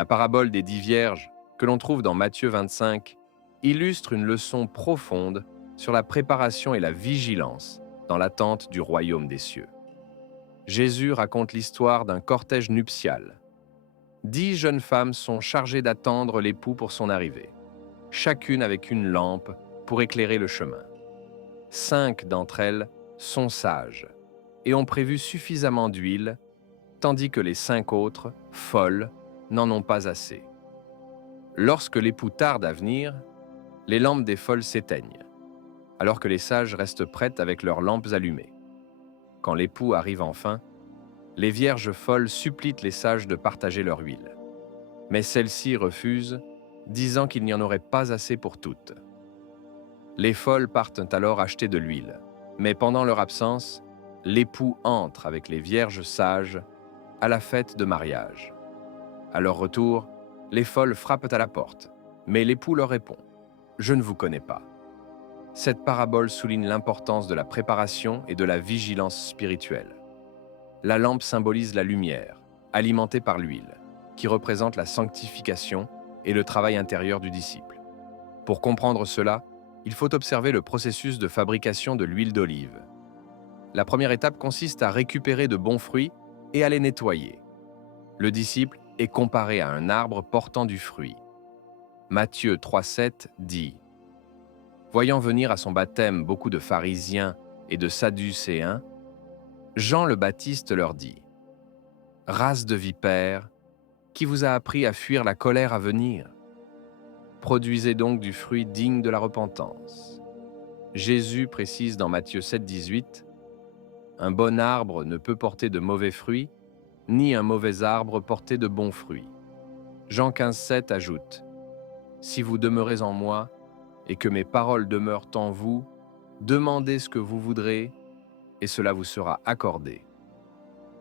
La parabole des 10 vierges, que l'on trouve dans Matthieu 25, illustre une leçon profonde sur la préparation et la vigilance dans l'attente du royaume des cieux. Jésus raconte l'histoire d'un cortège nuptial. 10 jeunes femmes sont chargées d'attendre l'époux pour son arrivée, chacune avec une lampe pour éclairer le chemin. 5 d'entre elles sont sages et ont prévu suffisamment d'huile, tandis que les 5 autres, folles, n'en ont pas assez. Lorsque l'époux tarde à venir, les lampes des folles s'éteignent, alors que les sages restent prêtes avec leurs lampes allumées. Quand l'époux arrive enfin, les vierges folles supplient les sages de partager leur huile. Mais celles-ci refusent, disant qu'il n'y en aurait pas assez pour toutes. Les folles partent alors acheter de l'huile, mais pendant leur absence, l'époux entre avec les vierges sages à la fête de mariage. À leur retour, les folles frappent à la porte, mais l'époux leur répond « Je ne vous connais pas ». Cette parabole souligne l'importance de la préparation et de la vigilance spirituelle. La lampe symbolise la lumière, alimentée par l'huile, qui représente la sanctification et le travail intérieur du disciple. Pour comprendre cela, il faut observer le processus de fabrication de l'huile d'olive. La première étape consiste à récupérer de bons fruits et à les nettoyer. Le disciple est comparé à un arbre portant du fruit. Matthieu 3,7 dit « Voyant venir à son baptême beaucoup de pharisiens et de sadducéens, Jean le Baptiste leur dit « Race de vipères, qui vous a appris à fuir la colère à venir? Produisez donc du fruit digne de la repentance. » Jésus précise dans Matthieu 7,18 « Un bon arbre ne peut porter de mauvais fruits, ni un mauvais arbre porter de bons fruits. » Jean 15,7 ajoute « Si vous demeurez en moi, et que mes paroles demeurent en vous, demandez ce que vous voudrez, et cela vous sera accordé.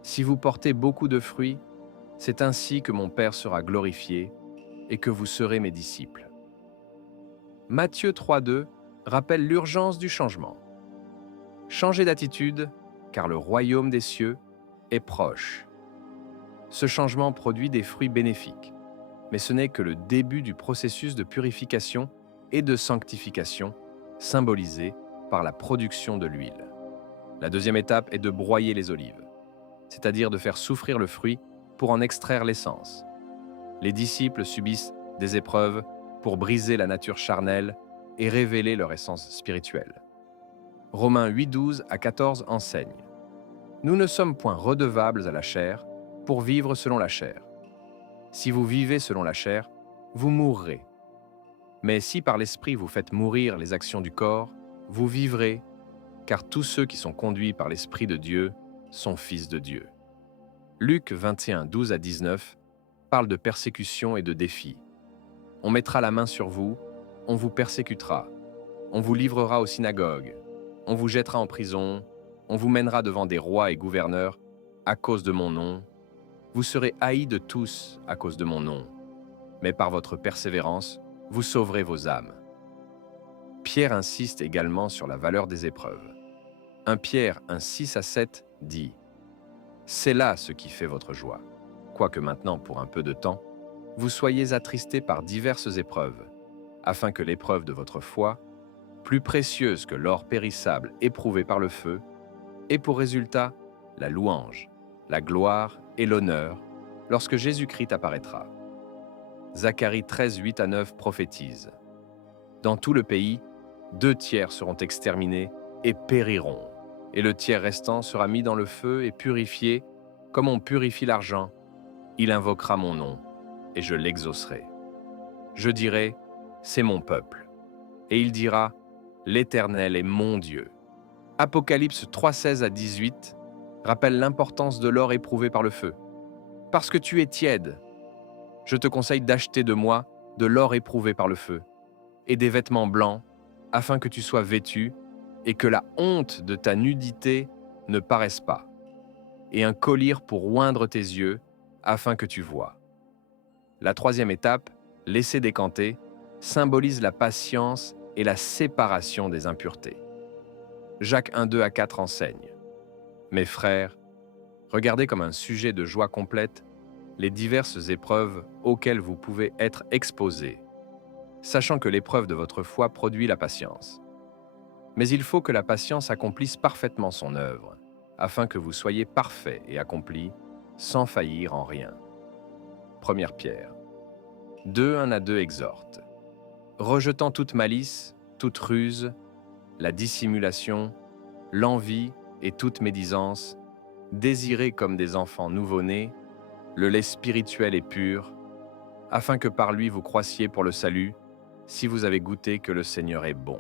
Si vous portez beaucoup de fruits, c'est ainsi que mon Père sera glorifié, et que vous serez mes disciples. » Matthieu 3,2 rappelle l'urgence du changement. Changez d'attitude, car le royaume des cieux est proche. Ce changement produit des fruits bénéfiques, mais ce n'est que le début du processus de purification et de sanctification, symbolisé par la production de l'huile. La deuxième étape est de broyer les olives, c'est-à-dire de faire souffrir le fruit pour en extraire l'essence. Les disciples subissent des épreuves pour briser la nature charnelle et révéler leur essence spirituelle. Romains 8,12 à 14 enseigne « Nous ne sommes point redevables à la chair pour vivre selon la chair. Si vous vivez selon la chair, vous mourrez. Mais si par l'Esprit vous faites mourir les actions du corps, vous vivrez, car tous ceux qui sont conduits par l'Esprit de Dieu sont fils de Dieu. » Luc 21, 12 à 19 parle de persécution et de défis. On mettra la main sur vous, on vous persécutera, on vous livrera aux synagogues, on vous jettera en prison, on vous mènera devant des rois et gouverneurs à cause de mon nom. Vous serez haïs de tous à cause de mon nom, mais par votre persévérance, vous sauverez vos âmes. Pierre insiste également sur la valeur des épreuves. 1 Pierre 1, 6 à 7 dit « C'est là ce qui fait votre joie, quoique maintenant, pour un peu de temps, vous soyez attristés par diverses épreuves, afin que l'épreuve de votre foi, plus précieuse que l'or périssable éprouvé par le feu, ait pour résultat la louange, la gloire et l'honneur lorsque Jésus-Christ apparaîtra. » Zacharie 13, 8 à 9 prophétise « Dans tout le pays, 2 tiers seront exterminés et périront, et le tiers restant sera mis dans le feu et purifié, comme on purifie l'argent. Il invoquera mon nom, et je l'exaucerai. Je dirai, c'est mon peuple. Et il dira, l'Éternel est mon Dieu. » Apocalypse 3, 16 à 18 rappelle l'importance de l'or éprouvé par le feu. « Parce que tu es tiède, je te conseille d'acheter de moi de l'or éprouvé par le feu, et des vêtements blancs, afin que tu sois vêtu, et que la honte de ta nudité ne paraisse pas, et un collier pour oindre tes yeux, afin que tu vois. » La troisième étape, laisser décanter, symbolise la patience et la séparation des impuretés. Jacques 1, 2 à 4 enseigne « Mes frères, regardez comme un sujet de joie complète les diverses épreuves auxquelles vous pouvez être exposés, sachant que l'épreuve de votre foi produit la patience. Mais il faut que la patience accomplisse parfaitement son œuvre, afin que vous soyez parfaits et accomplis, sans faillir en rien. 1 Pierre 2, 1 à 2 exhorte. Rejetant toute malice, toute ruse, la dissimulation, l'envie et toute médisance, désirez comme des enfants nouveau-nés le lait spirituel et pur, afin que par lui vous croissiez pour le salut, si vous avez goûté que le Seigneur est bon.